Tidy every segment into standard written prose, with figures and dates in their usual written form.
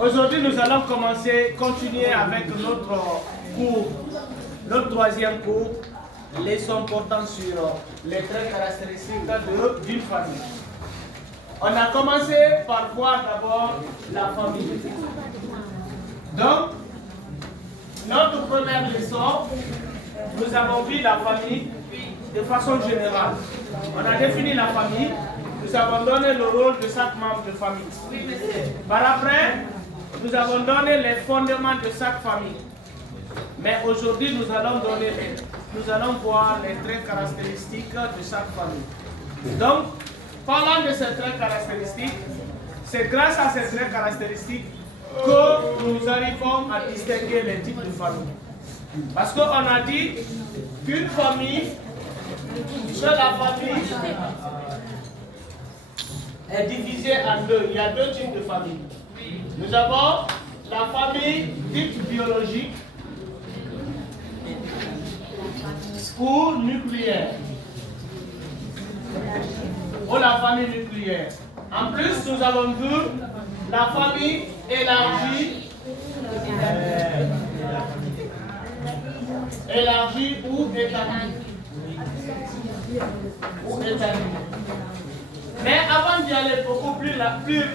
Aujourd'hui, nous allons continuer avec notre cours, notre troisième cours, leçon portant sur les traits caractéristiques d'une famille. On a commencé par voir d'abord la famille. Donc, notre première leçon, nous avons vu la famille de façon générale. On a défini la famille, nous avons donné le rôle de chaque membre de famille. Par après, nous avons donné les fondements de chaque famille. Mais aujourd'hui, nous allons voir les traits caractéristiques de chaque famille. Donc, parlant de ces traits caractéristiques, c'est grâce à ces traits caractéristiques que nous arrivons à distinguer les types de familles. Parce qu'on a dit qu'une famille, que la famille est divisée en deux. Il y a deux types de familles. Nous avons la famille dite biologique ou nucléaire. Ou la famille nucléaire. En plus, nous avons vu la famille élargie. Élargie ou établie. Mais avant d'y aller beaucoup plus rapide,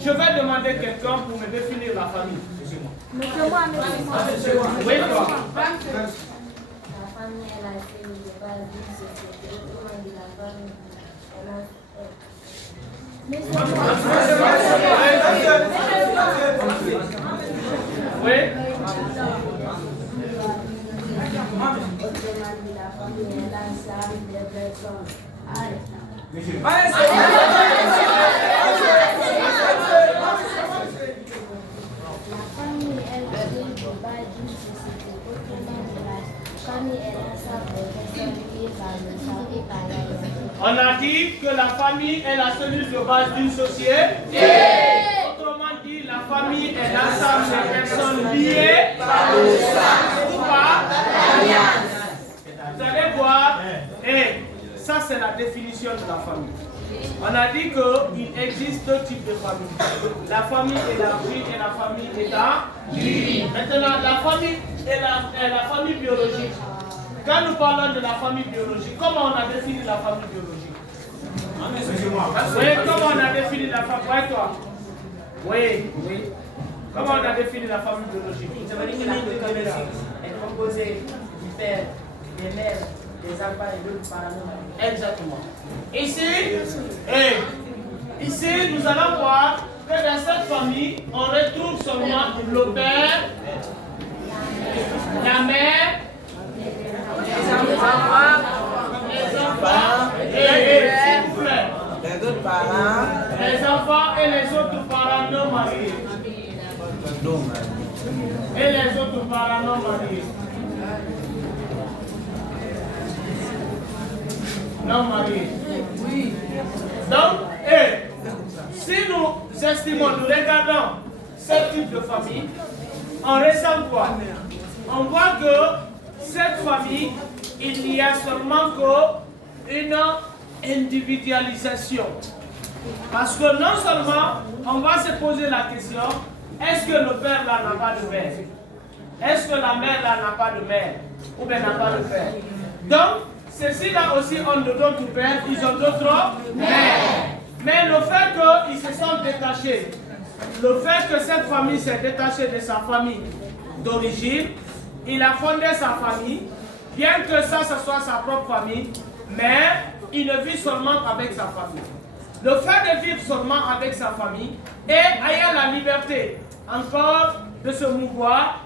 je vais demander quelqu'un pour me définir la famille. Monsieur moi. Oui, toi. La famille est la cellule de base d'une société. Autrement dit, la famille est l'ensemble des personnes. On a dit que la famille est la cellule de base d'une société. Autrement dit, la famille est l'ensemble des personnes liées par le sang ou par l'alliance. Vous allez voir, et ça c'est la définition de la famille. On a dit qu'il existe deux types de familles. La famille élargie et la famille élargie. Maintenant, la famille est la famille biologique. Quand nous parlons de la famille biologique, comment on a défini la famille biologique? Oui, comment on a défini la famille? Ouais, toi. Oui. Comment on a défini la famille biologique? La famille biologique est composée du père, des mères, des enfants et d'autres parents. Exactement. Ici, nous allons voir que dans cette famille, on retrouve seulement le père, la mère, les enfants et Les autres parents. les enfants et les autres parents non mariés. Et les autres parents non mariés. Non mariés. Oui. Donc, si nous estimons, nous regardons ce type de famille, on ressent quoi? On voit que cette famille, il n'y a seulement qu'une individualisation. Parce que non seulement, on va se poser la question, est-ce que le père là n'a pas de mère? Est-ce que la mère là n'a pas de mère? Ou bien n'a pas de père? Donc, ceux-ci là aussi ont d'autres pères, ils ont d'autres mères. Mais le fait qu'ils se sont détachés, le fait que cette famille s'est détachée de sa famille d'origine, il a fondé sa famille, bien que ça soit sa propre famille, mais il ne vit seulement avec sa famille. Le fait de vivre seulement avec sa famille et ayant la liberté encore de se mouvoir,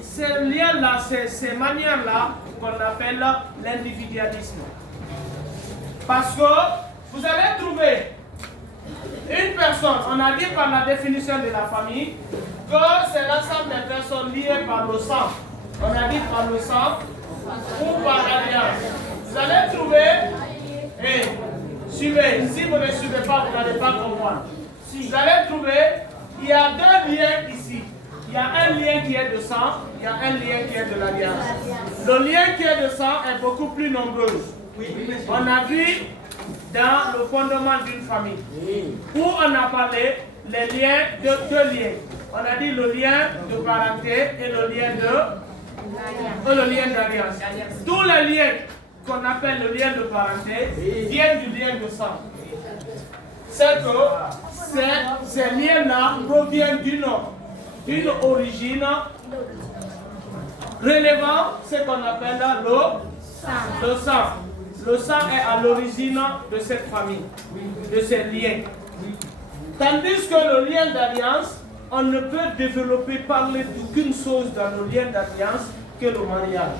ces liens-là, ces manières-là qu'on appelle l'individualisme. Parce que vous allez trouver une personne, on a dit par la définition de la famille, que c'est l'ensemble des personnes liées par le sang. On a dit par le sang ou par l'alliance. Vous allez trouver, suivez, si vous ne suivez pas, vous n'allez pas comprendre. Vous allez trouver, il y a deux liens ici. Il y a un lien qui est de sang, il y a un lien qui est de l'alliance. Le lien qui est de sang est beaucoup plus nombreux. On a vu dans le fondement d'une famille. Où on a parlé les liens, deux liens. On a dit le lien de parenté et le lien d'alliance. Tous les liens qu'on appelle le lien de parenté viennent du lien de sang. C'est que ces liens-là proviennent d'une origine relevant ce qu'on appelle le sang. Le sang est à l'origine de cette famille, de ces liens. Tandis que le lien d'alliance, on ne peut développer, parler d'aucune chose dans le lien d'alliance que le mariage.